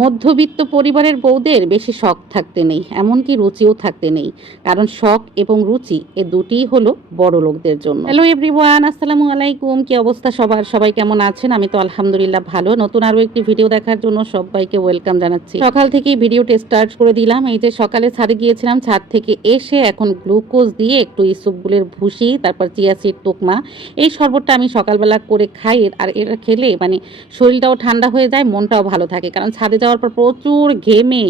মধ্যবিত্ত পরিবারের বউদের বেশি শখ থাকতে নেই, এমনকি রুচিও থাকতে নেই। কারণ শখ এবং রুচি এ দুটিই হলো বড় লোকদের জন্য। হ্যালো এভরিওয়ান, আসসালামু আলাইকুম। কি অবস্থা সবার? সবাই কেমন আছেন? আমি তো আলহামদুলিল্লাহ ভালো। নতুন আরও একটি ভিডিও দেখার জন্য সবাইকে ওয়েলকাম জানাচ্ছি। সকাল থেকেই ভিডিওটা স্টার্ট করে দিলাম। এই যে সকালে ছাদে গিয়েছিলাম, ছাদ থেকে এসে এখন গ্লুকোজ দিয়ে একটু ইসবগুলের ভুসি, তারপর চিয়া সিড, তোকমা, এই শরবতটা আমি সকালবেলা করে খাই। আর এটা খেলে মানে শরীরটাও ঠান্ডা হয়ে যায়, মনটাও ভালো থাকে। কারণ ছাদে যাওয়ার পর প্রচুর ঘেমে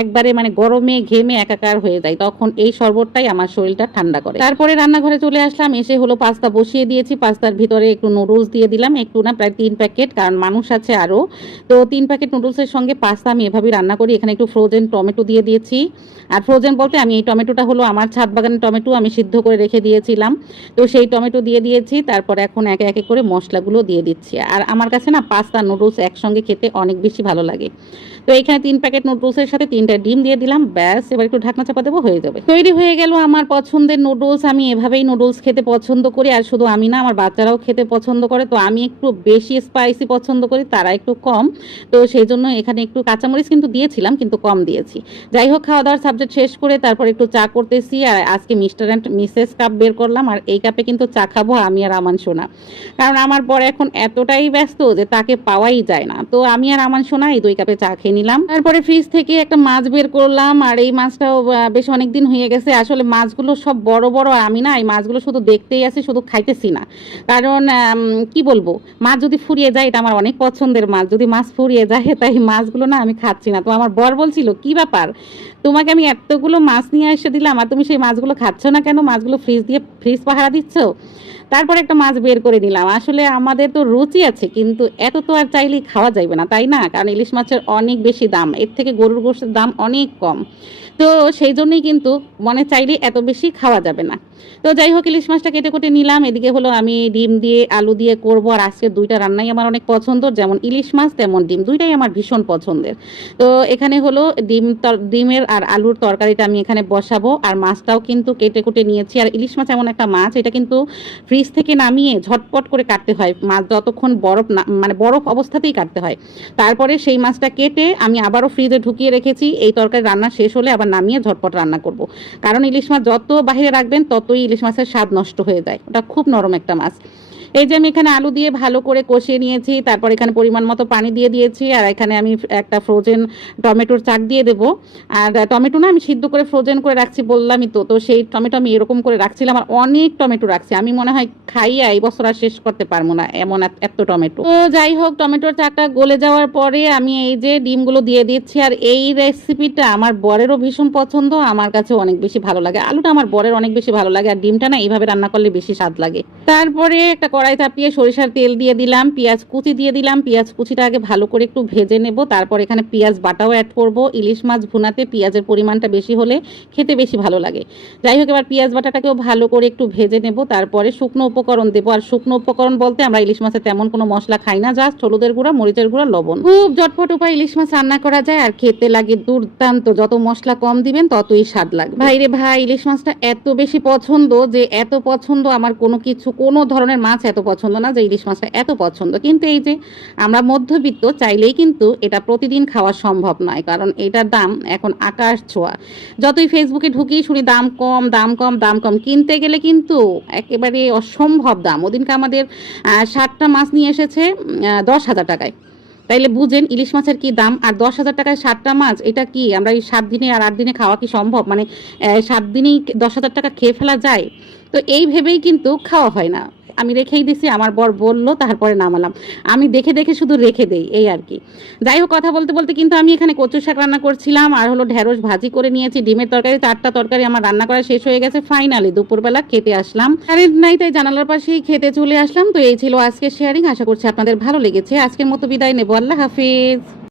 একবারে মানে গরমে ঘেমে একাকার হয়ে যায়, তখন এই শরবতটাই আমার শরীরটা ঠান্ডা করে। তারপরে রান্নাঘরে চলে আসলাম, এসে হলো পাস্তা বসিয়ে দিয়েছি। পাস্তার ভিতরে একটু নুডলস দিয়ে দিলাম, একটু না প্রায় 3 প্যাকেট, কারণ মানুষ আছে আরও। তো 3 প্যাকেট নুডলসের সঙ্গে পাস্তা আমি এভাবেই রান্না করি। এখানে একটু ফ্রোজেন টমেটো দিয়ে দিয়েছি। আর ফ্রোজেন বলতে আমি এই টমেটোটা হলো আমার ছাদ বাগানের টমেটো, আমি সিদ্ধ করে রেখে দিয়েছিলাম, তো সেই টমেটো দিয়ে দিয়েছি। তারপর এখন একে একে করে মশলাগুলো দিয়ে দিচ্ছি। আর আমার কাছে না পাস্তা নুডলস একসঙ্গে খেতে অনেক বেশি ভালো লাগে। তো এখানে 3 প্যাকেট নুডলসের সাথে 3টা ডিম দিয়ে দিলাম, ব্যাস। এবার একটু ঢাকনা চাপা দেবো, হয়ে যাবে। তৈরি হয়ে গেল আমার পছন্দের নুডলস। আমি এভাবেই নুডলস খেতে পছন্দ করি, আর শুধু আমি না, আমার বাচ্চারাও খেতে পছন্দ করে। তো আমি একটু বেশি স্পাইসি পছন্দ করি, তারা একটু কম। তো সেই জন্য এখানে একটু কাঁচামরিচ কিন্তু দিয়েছিলাম, কিন্তু কম দিয়েছি। যাই হোক, খাওয়া দাওয়ার সাবজেক্ট শেষ করে তারপর একটু চা করতেছি। আর আজকে মিস্টার অ্যান্ড মিসেস কাপ বের করলাম, আর এই কাপে কিন্তু চা খাবো আমি আর আমান সোনা। কারণ আমার বর এখন এতটাই ব্যস্ত যে তাকে পাওয়াই যায় না। তো আমি আর আমান সোনা এই 2 কাপে চা খেয়ে নিলাম। তারপরে ফ্রিজ থেকে একটা মাছ বের করলাম, আর এই মাছটাও বেশ অনেকদিন হয়ে গেছে। আসলে মাছগুলো সব বড় বড়, আর আমি না এই মাছগুলো শুধু দেখতেই আছি, শুধু খাইতেছি না। কারণ কি বলবো, মাছ যদি ফুরিয়ে যায়, এটা আমার অনেক পছন্দের মাছ, যদি মাছ ফুরিয়ে যায় তাই মাছগুলো না আমি খাচ্ছি না। তো আমার বর বলছিল, কি ব্যাপার, তোমাকে আমি এতগুলো মাছ নিয়ে এসে দিলাম আর তুমি সেই মাছগুলো খাচ্ছ না কেন? মাছগুলো ফ্রিজ পাহারা দিচ্ছ? তারপর একটা মাছ বের করে নিলাম। আসলে আমাদের তো রুচি আছে, কিন্তু এত তো আর চাইলেই খাওয়া যাবে না, তাই না? কারণ ইলিশ মাছের অনেক বেশি দাম, এর থেকে গরুর গোশতের দাম অনেক কম। তো সেই জন্যই কিন্তু মনে চাইলে এত বেশি খাওয়া যাবে না। তো যাই হোক, ইলিশ মাছটা কেটে কুটে নিলাম। এদিকে হলো আমি ডিম দিয়ে আলু দিয়ে করব। আর আজকে 2টা রান্নাই আমার অনেক পছন্দ, যেমন ইলিশ মাছ তেমন ডিম, 2টাই আমার ভীষণ পছন্দের। তো এখানে হলো ডিমের আর আলুর তরকারিটা আমি এখানে বসাবো। আর মাছটাও কিন্তু কেটে কুটে নিয়েছি। আর ইলিশ মাছ এমন একটা মাছ, এটা কিন্তু ফ্রিজ থেকে নামিয়ে ঝটপট করে কাটতে হয়। মাছ যতক্ষণ বরফ না, মানে বরফ অবস্থাতেই কাটতে হয়। তারপরে সেই মাছটা কেটে আমি আবারও ফ্রিজে ঢুকিয়ে রেখেছি। এই তরকারি রান্না শেষ হলে আবার নামিয়ে ঝটপট রান্না করব। কারণ ইলিশ মাছ যত বাইরে রাখবেন ততই ইলিশ মাছের স্বাদ নষ্ট হয়ে যায়, ওটা খুব নরম একটা মাছ। এই যে আমি এখানে আলু দিয়ে ভালো করে কষিয়ে নিয়েছি, তারপর এখানে পরিমাণ মতো পানি দিয়ে দিয়েছি। আর এখানে আমি একটা ফ্রোজেন টমেটোর চাক দিয়ে দেবো। আর টমেটো না আমি সিদ্ধ করে ফ্রোজেন করে রাখছি বললামই তো। তো সেই টমেটো আমি এরকম করে রাখছিলাম, আর অনেক টমেটো রাখছি। আমি মনে হয় খাইয়া এই বছর আর শেষ করতে পারবো না, এমন এত টমেটো। তো যাই হোক, টমেটোর চাকটা গলে যাওয়ার পরে আমি এই যে ডিমগুলো দিয়ে দিচ্ছি। আর এই রেসিপিটা আমার বরেরও ভীষণ পছন্দ, আমার কাছে অনেক বেশি ভালো লাগে। আলুটা আমার বরের অনেক বেশি ভালো লাগে, আর ডিমটা না এইভাবে রান্না করলে বেশি স্বাদ লাগে। তারপরে একটা কড়াই চাপিয়ে সরিষার তেল দিয়ে দিলাম, পেঁয়াজ কুচি দিয়ে দিলাম। পেঁয়াজ কুচিটা আগে ভালো করে একটু ভেজে নেব। তারপর এখানে পেঁয়াজ বাটাও অ্যাড করব। ইলিশ মাছ ভুনাতে পেঁয়াজের পরিমাণটা বেশি হলে খেতে বেশি ভালো লাগে। যাই হোক, এবার পেঁয়াজ বাটাটাকেও ভালো করে একটু ভেজে নেব। তারপরে শুকনো উপকরণ দেবো। আর শুকনো উপকরণ বলতে আমরা ইলিশ মাছে তেমন কোনো মশলা খাই না, জাস্ট হলুদের গুঁড়া, মরিচের গুঁড়া, লবণ। খুব ঝটপট উপায় ইলিশ মাছ রান্না করা যায়, আর খেতে লাগে দুর্দান্ত। যত মশলা কম দিবেন ততই স্বাদ লাগবে। ভাই রে ভাই, ইলিশ মাছটা এত বেশি পছন্দ যে এত পছন্দ, আমার কোনো ধরনের মাছ এত পছন্দ না যে ইলিশ মাছটা এত পছন্দ। কিন্তু এই যে আমরা মধ্যবিত্ত, চাইলেই কিন্তু এটা প্রতিদিন খাওয়া সম্ভব নয়, কারণ এটার দাম এখন আকাশ ছোঁয়া। যতই ফেসবুকে ঢুকি শুনি দাম কম, দাম কম, দাম কম। কিনতে গেলে কিন্তু একেবারে অসম্ভব দাম। ওদিনকে আমাদের 60টা মাছ নিয়ে এসেছে 10,000 টাকায়। তাইলে বুঝেন ইলিশ মাছের কি দাম। আর 10,000 টাকায় 60টা মাছ, এটা কি আমরা এই 7 দিনে আর 8 দিনে খাওয়া কি সম্ভব? মানে 7 দিনেই 10,000 টাকা খেয়ে ফেলা যায়? তো এই ভেবেই কিন্তু খাওয়া হয় না। আমি রেখেই দিছি, আমার বর বললো তারপরে নামালাম। আমি দেখে দেখে শুধু রেখে দেই, এই আর কি। যাই হোক, কথা বলতে বলতে কিন্তু আমি এখানে কচু শাক রান্না করছিলাম, আর হলো ঢেঁড়স ভাজি করে নিয়েছি, ডিমের তরকারি, 4টা তরকারি আমার রান্না করা শেষ হয়ে গেছে। ফাইনালি দুপুরবেলা খেতে আসলাম। কারেন্ট নাই, তাই জানালার পাশেই খেতে চলে আসলাম। তো এই ছিল আজকে শেয়ারিং, আশা করছি আপনাদের ভালো লেগেছে। আজকের মতো বিদায় নেবো, আল্লাহ হাফিজ।